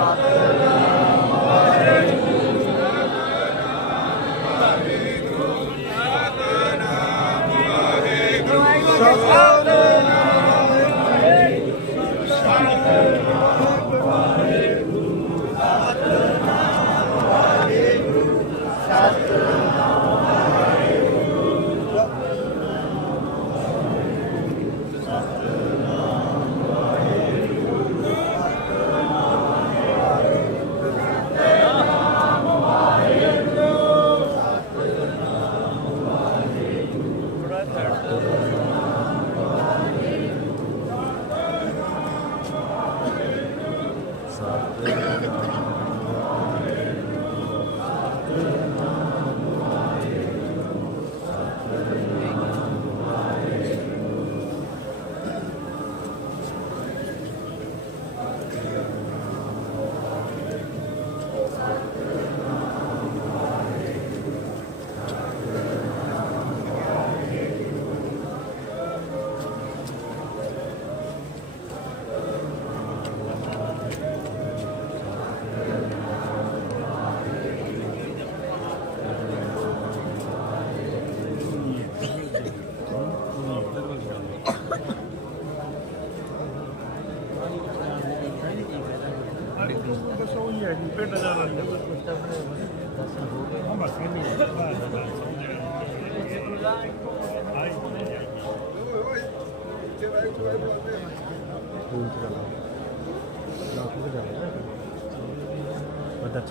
ますまた違う。